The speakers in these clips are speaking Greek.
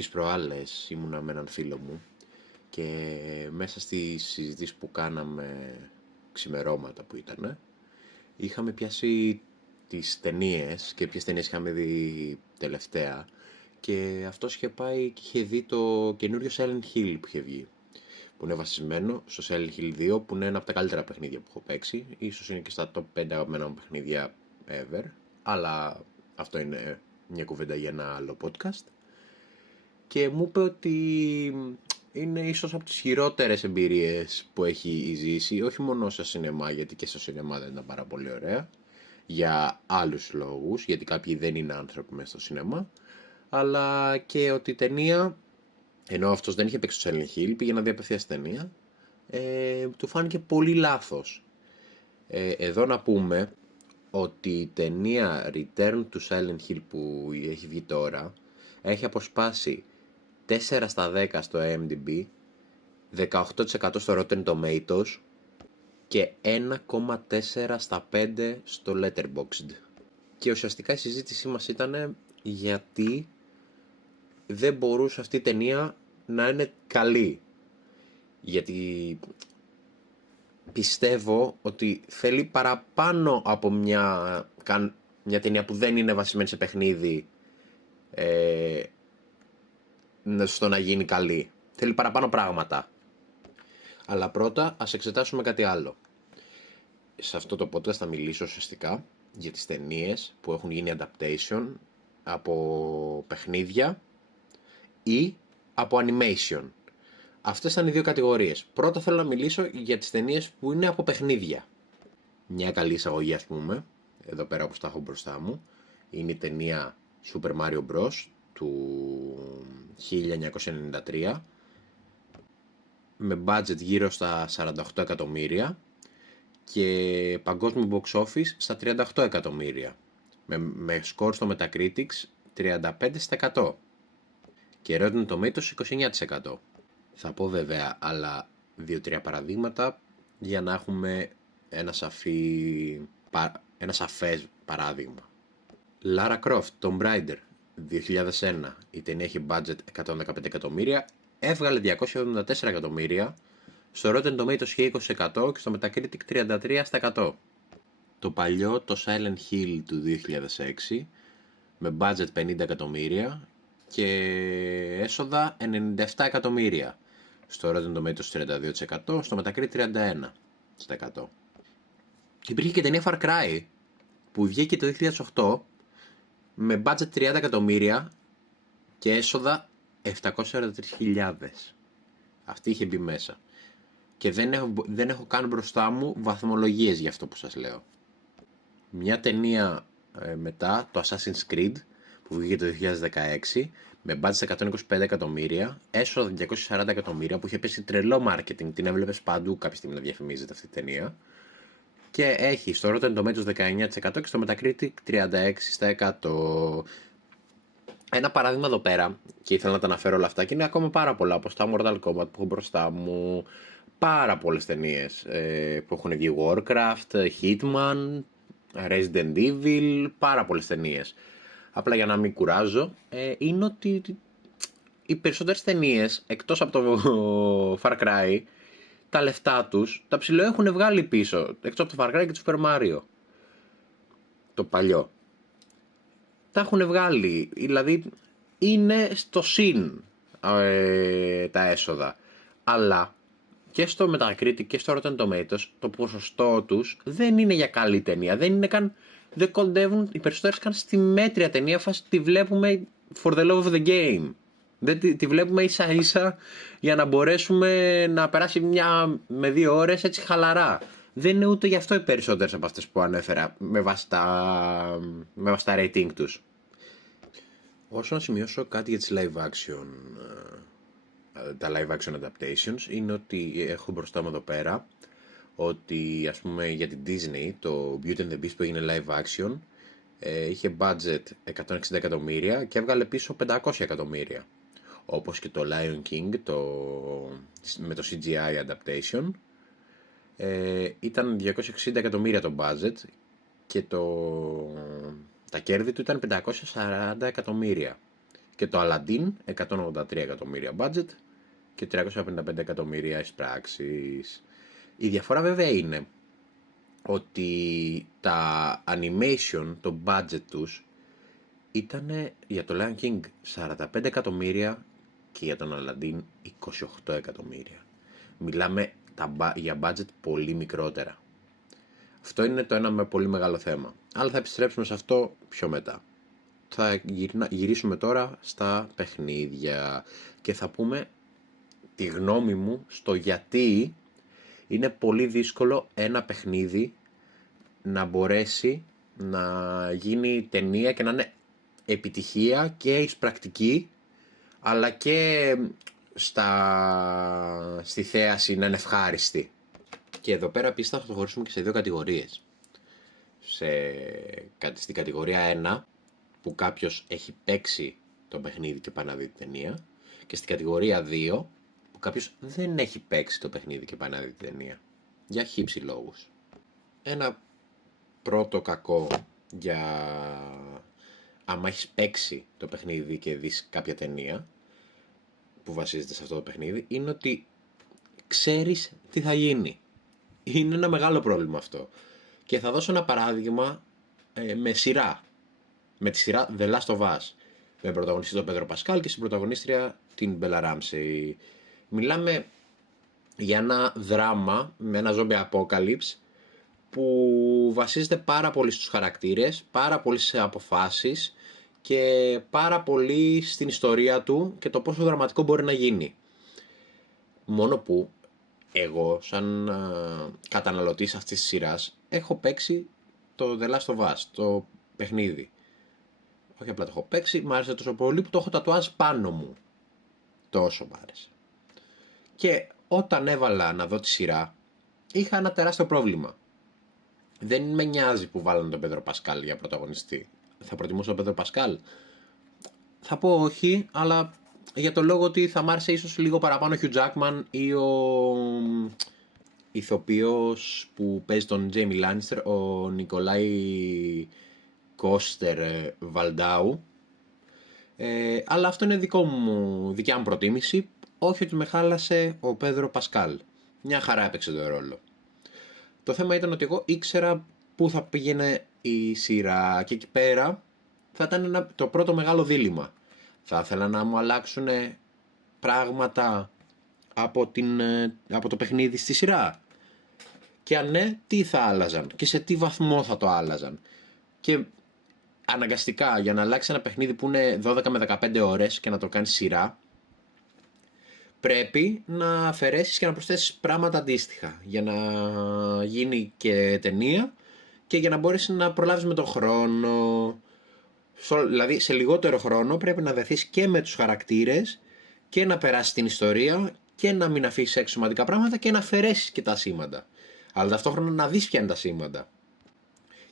Τις προάλλες ήμουνα με έναν φίλο μου και μέσα στις συζητήσεις που κάναμε ξημερώματα που ήτανε, είχαμε πιάσει τις ταινίες και ποιες ταινίες είχαμε δει τελευταία και αυτός είχε πάει και είχε δει το καινούριο Silent Hill που είχε βγει, που είναι βασισμένο στο Silent Hill 2, που είναι ένα από τα καλύτερα παιχνίδια που έχω παίξει. Ίσως είναι και στα top 5 αγαπημένα μου παιχνίδια ever, αλλά αυτό είναι μια κουβέντα για ένα άλλο podcast. Και μου είπε ότι είναι ίσως από τις χειρότερες εμπειρίες που έχει ζήσει, όχι μόνο στο σινεμά, γιατί και στο σινεμά δεν ήταν πάρα πολύ ωραία, για άλλους λόγους, γιατί κάποιοι δεν είναι άνθρωποι μέσα στο σινεμά, αλλά και ότι η ταινία, ενώ αυτός δεν είχε παίξει στο Silent Hill, πήγε να δει απευθείας ταινία, του φάνηκε πολύ λάθος. Εδώ να πούμε ότι η ταινία Return to Silent Hill που έχει βγει τώρα έχει αποσπάσει 4 στα 10 στο IMDb, 18% στο Rotten Tomatoes και 1,4 στα 5 στο Letterboxd. Και ουσιαστικά η συζήτησή μας ήταν γιατί δεν μπορούσε αυτή η ταινία να είναι καλή. Γιατί πιστεύω ότι θέλει παραπάνω από μια ταινία που δεν είναι βασισμένη σε παιχνίδι στο να γίνει καλή. Θέλει παραπάνω πράγματα. Αλλά πρώτα ας εξετάσουμε κάτι άλλο. Σε αυτό το podcast θα μιλήσω ουσιαστικά για τις ταινίες που έχουν γίνει adaptation από παιχνίδια ή από animation. Αυτές ήταν οι δύο κατηγορίες. Πρώτα θέλω να μιλήσω για τις ταινίες που είναι από παιχνίδια. Μια καλή εισαγωγή, ας πούμε, εδώ πέρα όπως τα έχω μπροστά μου, είναι η ταινία Super Mario Bros. Του 1993, με budget γύρω στα 48 εκατομμύρια και παγκόσμιο box office στα 38 εκατομμύρια, με σκορ στο Metacritics 35% και Rotten Tomatoes 29%. Θα πω βέβαια άλλα 2-3 παραδείγματα για να έχουμε ένα σαφές παράδειγμα. Lara Croft, Tomb Raider, 2001. Η ταινία έχει budget 115 εκατομμύρια, έβγαλε 274 εκατομμύρια, στο Rotten Tomatoes είχε 20% και στο Metacritic 33%. Το παλιό, το Silent Hill του 2006, με budget 50 εκατομμύρια και έσοδα 97 εκατομμύρια, στο Rotten Tomatoes 32%, στο Metacritic 31%. Υπήρχε και ταινία Far Cry που βγήκε το 2008 με budget 30 εκατομμύρια και έσοδα 743.000. Αυτή είχε μπει μέσα. Και δεν έχω καν μπροστά μου βαθμολογίες για αυτό που σας λέω. Μια ταινία μετά, το Assassin's Creed, που βγήκε το 2016, με budget 125 εκατομμύρια, έσοδα 240 εκατομμύρια, που είχε πέσει τρελό marketing, την έβλεπες παντού κάποια στιγμή να διαφημίζεται αυτή η ταινία. Και έχει στο Rotten Tomatoes 19% και στο Metacritic 36%. Ένα παράδειγμα εδώ πέρα, και ήθελα να τα αναφέρω όλα αυτά, και είναι ακόμα πάρα πολλά, όπως τα Mortal Kombat που έχω μπροστά μου, πάρα πολλές ταινίες που έχουν βγει, Warcraft, Hitman, Resident Evil, πάρα πολλές ταινίες. Απλά για να μην κουράζω, είναι ότι οι περισσότερες ταινίες, εκτός από το Far Cry, τα λεφτά τους τα ψηλό έχουν βγάλει πίσω, εκτός από το Far Cry και το Super Mario, το παλιό. Τα έχουν βγάλει, δηλαδή είναι στο συν τα έσοδα. Αλλά και στο Metacritic και στο Rotten Tomatoes το ποσοστό τους δεν είναι για καλή ταινία. Δεν κοντεύουν οι περισσότερες καν στη μέτρια ταινία, φάση τη βλέπουμε for the love of the game. Δεν τη βλέπουμε ίσα ίσα για να μπορέσουμε να περάσει 1 με 2 ώρες έτσι χαλαρά. Δεν είναι ούτε γι' αυτό οι περισσότερες από αυτές που ανέφερα με βάση τα rating τους. Όσο να σημειώσω κάτι για τις τα live action adaptations, είναι ότι έχω μπροστά μου εδώ πέρα ότι, ας πούμε, για την Disney το Beauty and the Beast που έγινε live action είχε budget 160 εκατομμύρια και έβγαλε πίσω 500 εκατομμύρια. Όπως και το Lion King με το CGI adaptation ήταν 260 εκατομμύρια το budget και τα κέρδη του ήταν 540 εκατομμύρια. και το Aladdin 183 εκατομμύρια budget και 355 εκατομμύρια εισπράξεις. Η διαφορά βέβαια είναι ότι τα animation, το budget τους ήταν για το Lion King 45 εκατομμύρια και για τον Aladdin 28 εκατομμύρια. Μιλάμε για budget πολύ μικρότερα. Αυτό είναι το ένα με πολύ μεγάλο θέμα. Αλλά θα επιστρέψουμε σε αυτό πιο μετά. Θα γυρίσουμε τώρα στα παιχνίδια και θα πούμε τη γνώμη μου στο γιατί είναι πολύ δύσκολο ένα παιχνίδι να μπορέσει να γίνει ταινία και να είναι επιτυχία και εισπρακτική, αλλά και στη θέαση να είναι ευχάριστη. Και εδώ πέρα επίσης θα το χωρίσουμε και σε δύο κατηγορίες. Στην κατηγορία 1, που κάποιος έχει παίξει το παιχνίδι και πάει να δει την ταινία, και στην κατηγορία 2, που κάποιος δεν έχει παίξει το παιχνίδι και πάει να δει την ταινία. Για χύψη λόγους. Ένα πρώτο κακό για άμα έχεις παίξει το παιχνίδι και δεις κάποια ταινία που βασίζεται σε αυτό το παιχνίδι, είναι ότι ξέρεις τι θα γίνει. Είναι ένα μεγάλο πρόβλημα αυτό. Και θα δώσω ένα παράδειγμα με σειρά. Με τη σειρά The Last of Us. Με πρωταγωνιστή τον Πέδρο Πασκάλ και στην πρωταγωνίστρια την Μπέλα Ράμσεϊ. Μιλάμε για ένα δράμα με ένα zombie apocalypse που βασίζεται πάρα πολύ στους χαρακτήρες, πάρα πολύ σε αποφάσεις και πάρα πολύ στην ιστορία του και το πόσο δραματικό μπορεί να γίνει. Μόνο που εγώ σαν καταναλωτής αυτής της σειράς έχω παίξει το The Last of Us, το παιχνίδι. Όχι απλά το έχω παίξει, μου άρεσε τόσο πολύ που το έχω τατουάζ πάνω μου. Τόσο μου άρεσε. Και όταν έβαλα να δω τη σειρά, είχα ένα τεράστιο πρόβλημα. Δεν με νοιάζει που βάλανε τον Πέδρο Πασκάλ για πρωταγωνιστή. Θα προτιμούσα τον Πέδρο Πασκάλ? Θα πω όχι, αλλά για το λόγο ότι θα μ' άρεσε ίσως λίγο παραπάνω ο Hugh Jackman ή ο ηθοποιός που παίζει τον Jamie Lannister, ο Νικολάι Κώστερ Βαλντάου. Αλλά αυτό είναι δικιά μου προτίμηση. Όχι ότι με χάλασε ο Πέδρο Πασκάλ. Μια χαρά έπαιξε τον ρόλο. Το θέμα ήταν ότι εγώ ήξερα πού θα πήγαινε η σειρά και εκεί πέρα θα ήταν το πρώτο μεγάλο δίλημμα. Θα ήθελα να μου αλλάξουν πράγματα από το παιχνίδι στη σειρά. Και αν ναι, τι θα άλλαζαν και σε τι βαθμό θα το άλλαζαν. Και αναγκαστικά για να αλλάξει ένα παιχνίδι που είναι 12 με 15 ώρες και να το κάνεις σειρά, πρέπει να αφαιρέσεις και να προσθέσεις πράγματα αντίστοιχα για να γίνει και ταινία και για να μπορείς να προλάβεις με τον χρόνο. Δηλαδή σε λιγότερο χρόνο πρέπει να δεθείς και με τους χαρακτήρες και να περάσεις την ιστορία και να μην αφήσεις έξω σημαντικά πράγματα και να αφαιρέσεις και τα σήματα. Αλλά ταυτόχρονα να δεις ποια είναι τα σήματα.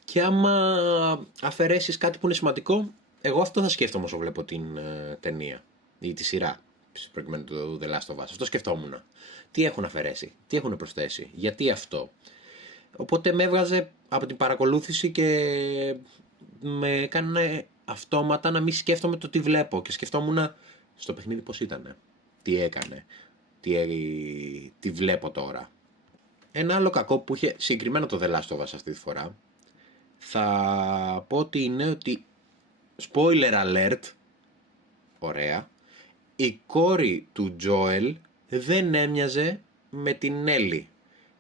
Και άμα αφαιρέσεις κάτι που είναι σημαντικό, εγώ αυτό θα σκέφτομαι όσο βλέπω την ταινία ή τη σειρά. Προκειμένου το The Last of Us. Αυτό σκεφτόμουν. Τι έχουν αφαιρέσει, τι έχουν προσθέσει, γιατί αυτό. Οπότε με έβγαζε από την παρακολούθηση και με έκανε αυτόματα να μην σκέφτομαι το τι βλέπω. Και σκεφτόμουν στο παιχνίδι πώς ήταν, τι έκανε, τι βλέπω τώρα. Ένα άλλο κακό που είχε συγκεκριμένα το The Last of Us αυτή τη φορά, θα πω ότι είναι ότι spoiler alert, ωραία, η κόρη του Τζόελ δεν έμοιαζε με την Έλλη.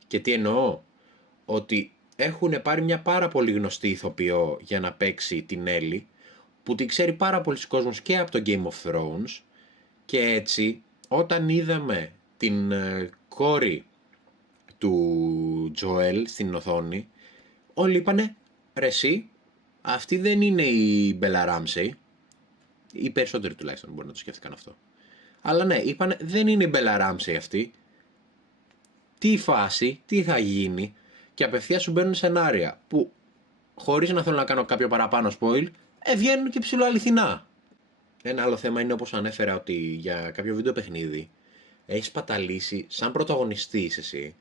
Και τι εννοώ? Ότι έχουν πάρει μια πάρα πολύ γνωστή ηθοποιό για να παίξει την Έλλη, που την ξέρει πάρα πολλοί κόσμος και από το Game of Thrones, και έτσι όταν είδαμε την κόρη του Τζόελ στην οθόνη, όλοι είπανε ρε εσύ, αυτή δεν είναι η Μπέλα Ράμσεϊ. Οι περισσότεροι τουλάχιστον μπορεί να το σκέφτηκαν αυτό. Αλλά ναι, είπανε δεν είναι η Μπέλα Ράμσεϊ αυτή. Τι φάση, τι θα γίνει? Και απευθείας σου μπαίνουν σενάρια που, χωρίς να θέλω να κάνω κάποιο παραπάνω spoil, βγαίνουν και ψιλοαληθινά. Ένα άλλο θέμα είναι, όπως ανέφερα, ότι για κάποιο βίντεο παιχνίδι έχεις παταλήσει σαν πρωταγωνιστής εσύ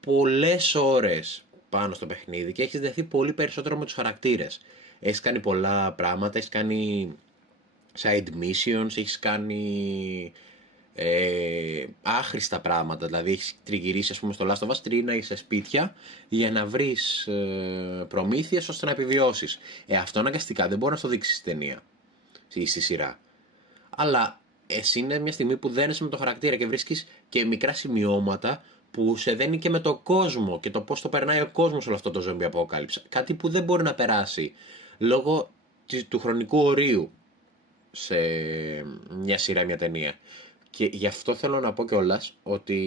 πολλές ώρες πάνω στο παιχνίδι και έχεις δεθεί πολύ περισσότερο με τους χαρακτήρες. Έχεις κάνει πολλά πράγματα, έχεις κάνει side missions, έχεις κάνει άχρηστα πράγματα, δηλαδή έχεις τριγυρίσει ας πούμε στο Last of Us 3 σε σπίτια για να βρεις προμήθειες ώστε να επιβιώσεις. Αυτό αναγκαστικά δεν μπορεί να το δείξει στη ταινία ή στη σειρά. Αλλά εσύ είναι μια στιγμή που δένεσαι με το χαρακτήρα και βρίσκεις και μικρά σημειώματα που σε δένει και με το κόσμο και το πώς το περνάει ο κόσμος όλο αυτό το zombie apocalypse. Κάτι που δεν μπορεί να περάσει λόγω του χρονικού ορίου σε μια σειρά, μια ταινία. Και γι' αυτό θέλω να πω κιόλας ότι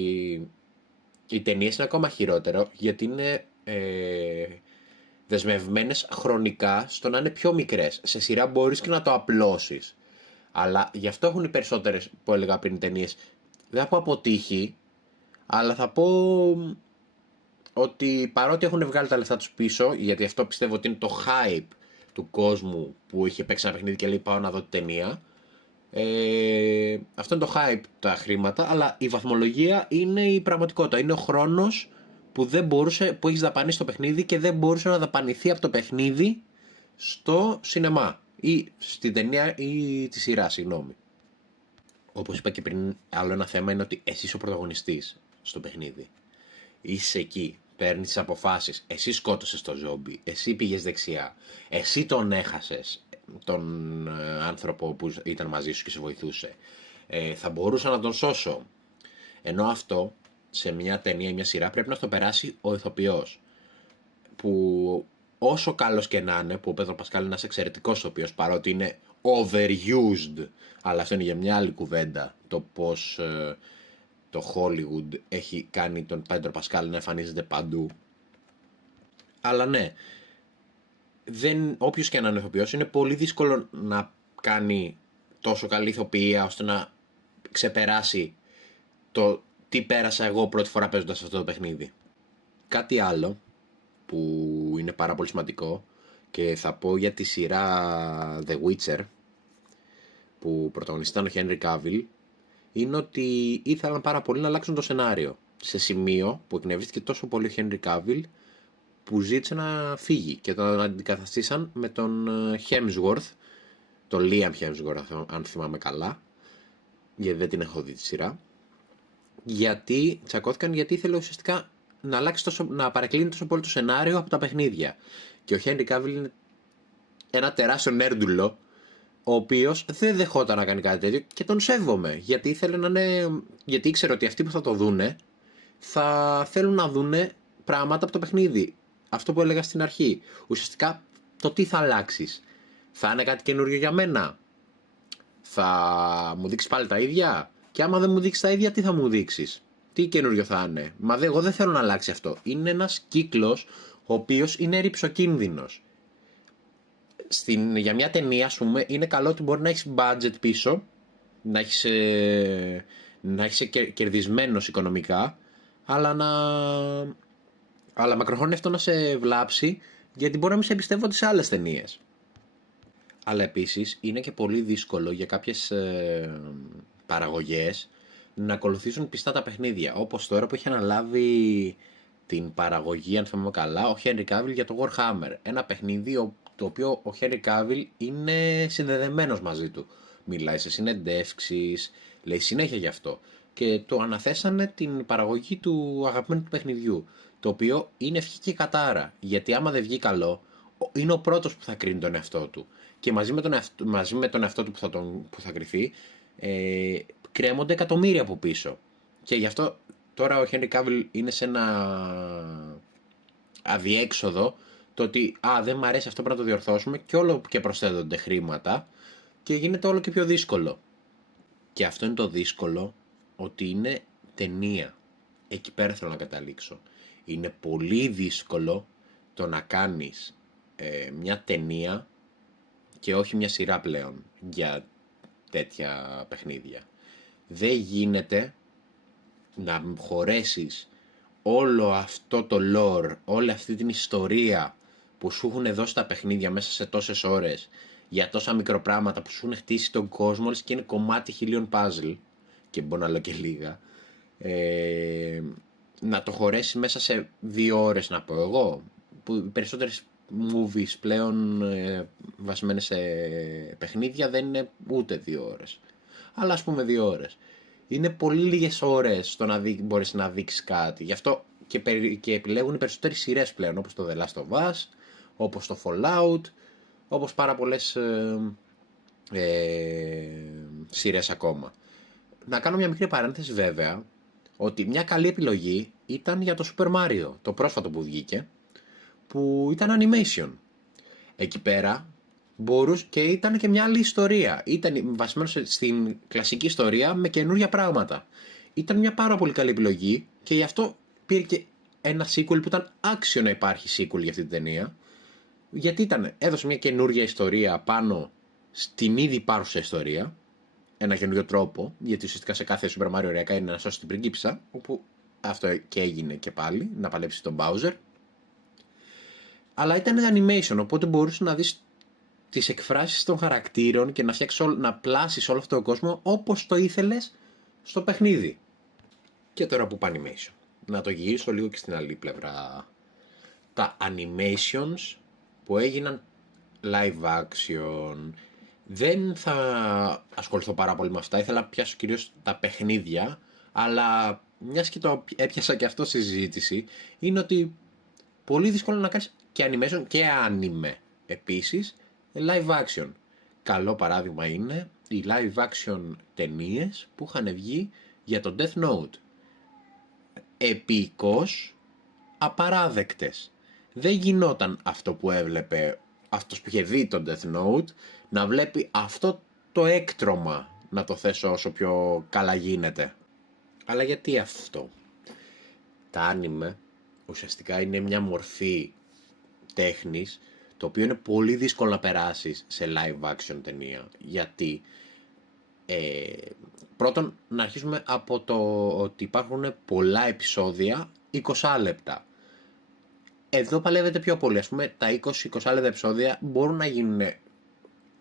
οι ταινίες είναι ακόμα χειρότερο, γιατί είναι δεσμευμένες χρονικά στο να είναι πιο μικρές. Σε σειρά μπορείς και να το απλώσεις. Αλλά γι' αυτό έχουν οι περισσότερες που έλεγα πριν ταινίες. Δεν θα πω αποτύχει, αλλά θα πω ότι παρότι έχουν βγάλει τα λεφτά τους πίσω, γιατί αυτό πιστεύω ότι είναι το hype του κόσμου που είχε παίξει ένα παιχνίδι και λέει πάω να δω τη ταινία. Αυτό είναι το hype, τα χρήματα, αλλά η βαθμολογία είναι η πραγματικότητα. Είναι ο χρόνος που έχεις δαπανίσει στο παιχνίδι και δεν μπορούσε να δαπανηθεί από το παιχνίδι στο σινεμά ή στην ταινία ή τη σειρά, συγγνώμη. Όπως είπα και πριν, άλλο ένα θέμα είναι ότι εσύ είσαι ο πρωταγωνιστής στο παιχνίδι. Είσαι εκεί, παίρνεις τις αποφάσεις, εσύ σκότωσες το ζόμπι, εσύ πήγες δεξιά, εσύ τον έχασες, τον άνθρωπο που ήταν μαζί σου και σε βοηθούσε. Θα μπορούσα να τον σώσω. Ενώ αυτό σε μια ταινία ή μια σειρά πρέπει να το περάσει ο ηθοποιός. Που όσο καλός και να είναι, που ο Πέδρο Πασκάλ είναι ένας εξαιρετικός ηθοποιός, παρότι είναι overused, αλλά αυτό είναι για μια άλλη κουβέντα, το πως το Hollywood έχει κάνει τον Πέντρο Πασκάλ να εμφανίζεται παντού. Αλλά ναι, όποιος και να είναι ηθοποιός, είναι πολύ δύσκολο να κάνει τόσο καλή ηθοποιία ώστε να ξεπεράσει το τι πέρασα εγώ πρώτη φορά παίζοντας αυτό το παιχνίδι. Κάτι άλλο που είναι πάρα πολύ σημαντικό και θα πω για τη σειρά The Witcher που πρωταγωνιστεί ήταν ο Henry Cavill, είναι ότι ήθελαν πάρα πολύ να αλλάξουν το σενάριο σε σημείο που εκνευρίστηκε τόσο πολύ ο Henry Cavill που ζήτησε να φύγει και τον αντικαταστήσαν με τον Hemsworth, τον Liam Hemsworth αν θυμάμαι καλά, γιατί δεν την έχω δει τη σειρά, γιατί τσακώθηκαν, γιατί ήθελε ουσιαστικά να αλλάξει να παρεκκλίνει τόσο πολύ το σενάριο από τα παιχνίδια. Και ο Henry Cavill είναι ένα τεράστιο νέρντουλο, ο οποίος δεν δεχόταν να κάνει κάτι τέτοιο και τον σέβομαι. Γιατί ήθελε να είναι. Γιατί ήξερε ότι αυτοί που θα το δούνε θα θέλουν να δούνε πράγματα από το παιχνίδι. Αυτό που έλεγα στην αρχή. Ουσιαστικά το τι θα αλλάξεις. Θα είναι κάτι καινούριο για μένα. Θα μου δείξεις πάλι τα ίδια. Και άμα δεν μου δείξεις τα ίδια, τι θα μου δείξεις. Τι καινούριο θα είναι. Μα εγώ δεν θέλω να αλλάξει αυτό. Είναι ένας κύκλος ο οποίος είναι ρυψοκίνδυνος. Για μια ταινία, ας πούμε, είναι καλό ότι μπορεί να έχεις budget πίσω, να έχεις κερδισμένος οικονομικά, αλλά μακροχρόνια αυτό να σε βλάψει, γιατί μπορεί να μην σε εμπιστεύονται σε άλλες ταινίες. Αλλά επίσης είναι και πολύ δύσκολο για κάποιες παραγωγές να ακολουθήσουν πιστά τα παιχνίδια. Όπως τώρα που έχει αναλάβει την παραγωγή, αν θυμάμαι καλά, ο Henry Cavill για το Warhammer. Ένα παιχνίδι το οποίο ο Henry Cavill είναι συνδεδεμένος μαζί του. Μιλάει σε συνεντεύξεις, λέει συνέχεια γι' αυτό. Και το αναθέσανε την παραγωγή του αγαπημένου του παιχνιδιού. Το οποίο είναι ευχή και κατάρα. Γιατί άμα δεν βγει καλό, είναι ο πρώτος που θα κρίνει τον εαυτό του. Και μαζί με τον εαυτό του που θα κρυθεί, κρέμονται εκατομμύρια από πίσω. Και γι' αυτό τώρα ο Henry Cavill είναι σε ένα αδιέξοδο, το ότι δεν μου αρέσει αυτό, πρέπει να το διορθώσουμε, και όλο και προσθέτονται χρήματα και γίνεται όλο και πιο δύσκολο. Και αυτό είναι το δύσκολο, ότι είναι ταινία. Εκεί πέρα θέλω να καταλήξω. Είναι πολύ δύσκολο το να κάνεις μια ταινία και όχι μια σειρά πλέον για τέτοια παιχνίδια. Δεν γίνεται να χωρέσεις όλο αυτό το lore, όλη αυτή την ιστορία που σου έχουν δώσει τα παιχνίδια μέσα σε τόσες ώρες, για τόσα μικροπράγματα που σου έχουν χτίσει τον κόσμο, όλες και είναι κομμάτι 1000 puzzle, και μπορώ να λέω και λίγα, να το χωρέσει μέσα σε 2 ώρες, να πω εγώ, που οι περισσότερες movies πλέον βασμένες σε παιχνίδια δεν είναι ούτε 2 ώρες. Αλλά ας πούμε 2 ώρες. Είναι πολύ λίγες ώρες στο να μπορείς να δείξεις κάτι. Γι' αυτό και επιλέγουν οι περισσότερες σειρές πλέον, όπως το The Last of Us, όπως το Fallout, όπως πάρα πολλές σειρές ακόμα. Να κάνω μια μικρή παρένθεση βέβαια, ότι μια καλή επιλογή ήταν για το Super Mario, το πρόσφατο που βγήκε, που ήταν animation. Εκεί πέρα μπορούσε και ήταν και μια άλλη ιστορία. Ήταν βασισμένο στην κλασική ιστορία με καινούργια πράγματα. Ήταν μια πάρα πολύ καλή επιλογή και γι' αυτό πήρε και ένα sequel που ήταν άξιο να υπάρχει sequel για αυτή την ταινία. Γιατί έδωσε μια καινούργια ιστορία πάνω στην ήδη υπάρχουσα ιστορία. Ένα καινούριο τρόπο, γιατί ουσιαστικά σε κάθε Super Mario ωριακά είναι να σώσει την πριγκίπισσα, όπου αυτό και έγινε και πάλι, να παλέψει τον Bowser. Αλλά ήταν animation, οπότε μπορούσε να δεις τις εκφράσεις των χαρακτήρων και να φτιάξεις να πλάσεις όλο αυτό το κόσμο όπως το ήθελες στο παιχνίδι. Και τώρα που είπα animation, να το γυρίσω λίγο και στην άλλη πλευρά. Τα animations που έγιναν live action, δεν θα ασχοληθώ πάρα πολύ με αυτά, ήθελα να πιάσω κυρίως τα παιχνίδια, αλλά μιας και το έπιασα και αυτό στη συζήτηση, είναι ότι πολύ δύσκολο να κάνεις και animation και anime επίσης live action. Καλό παράδειγμα είναι οι live action ταινίες που είχαν βγει για το Death Note. Επίκως απαράδεκτες. Δεν γινόταν αυτό που έβλεπε αυτός που είχε δει το Death Note, να βλέπει αυτό το έκτρωμα, να το θέσω όσο πιο καλά γίνεται. Αλλά γιατί αυτό? Τα άνιμε ουσιαστικά είναι μια μορφή τέχνης, το οποίο είναι πολύ δύσκολο να περάσεις σε live action ταινία. Γιατί πρώτον να αρχίσουμε από το ότι υπάρχουν πολλά επεισόδια 20 λεπτά. Εδώ παλεύεται πιο πολύ, ας πούμε τα 20-20 λεπτά επεισόδια μπορούν να γίνουν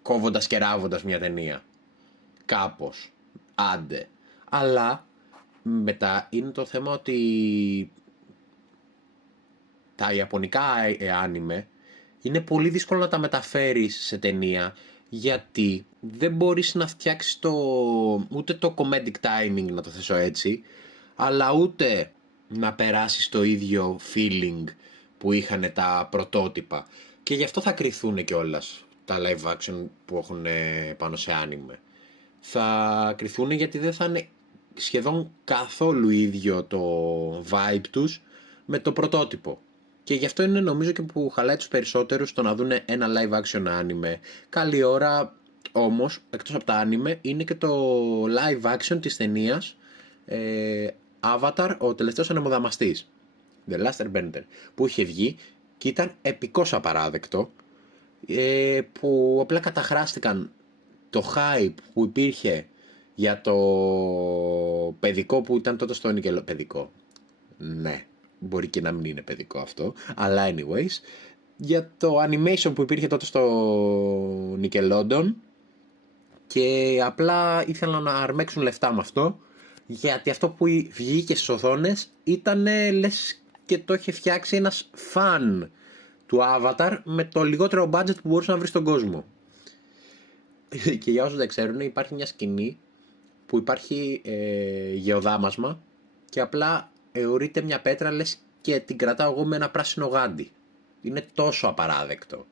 κόβοντας και ράβοντας μια ταινία. Κάπως. Άντε. Αλλά μετά είναι το θέμα ότι τα ιαπωνικά άνιμε είναι πολύ δύσκολο να τα μεταφέρεις σε ταινία, γιατί δεν μπορείς να φτιάξεις ούτε το comedic timing, να το θέσω έτσι, αλλά ούτε να περάσεις το ίδιο feeling που είχαν τα πρωτότυπα. Και γι' αυτό θα κριθούν κιόλας τα live action που έχουν πάνω σε anime. Θα κριθούν γιατί δεν θα είναι σχεδόν καθόλου ίδιο το vibe τους με το πρωτότυπο. Και γι' αυτό είναι νομίζω και που χαλάει τους περισσότερους το να δουν ένα live action anime. Καλή ώρα όμως, εκτός από τα anime, είναι και το live action της ταινίας Avatar, ο τελευταίος ανεμοδαμαστής, The Last Airbender, που είχε βγει και ήταν επικώς απαράδεκτο, που απλά καταχράστηκαν το hype που υπήρχε για το παιδικό που ήταν τότε στο Nickelodeon. Παιδικό, ναι, μπορεί και να μην είναι παιδικό αυτό, αλλά anyways, για το animation που υπήρχε τότε στο Nickelodeon, και απλά ήθελαν να αρμέξουν λεφτά με αυτό, γιατί αυτό που βγήκε στις οθόνες ήταν λες και το είχε φτιάξει ένας φαν του Avatar με το λιγότερο budget που μπορούσε να βρει στον κόσμο. Και για όσους δεν ξέρουν, υπάρχει μια σκηνή που υπάρχει γεωδάμασμα και απλά αιωρείται μια πέτρα, λες και την κρατάω εγώ με ένα πράσινο γάντι. Είναι τόσο απαράδεκτο.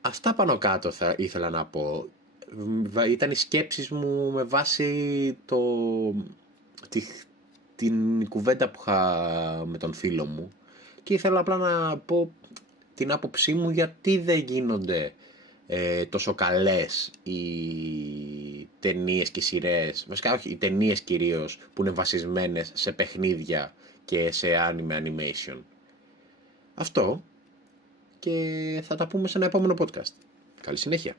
Αυτά πάνω κάτω θα ήθελα να πω. Ήταν οι σκέψεις μου με βάση την κουβέντα που είχα με τον φίλο μου, και ήθελα απλά να πω την άποψή μου γιατί δεν γίνονται τόσο καλές οι ταινίες και οι σειρές, βασικά όχι, οι ταινίες κυρίως που είναι βασισμένες σε παιχνίδια και σε animation. Αυτό, και θα τα πούμε σε ένα επόμενο podcast. Καλή συνέχεια.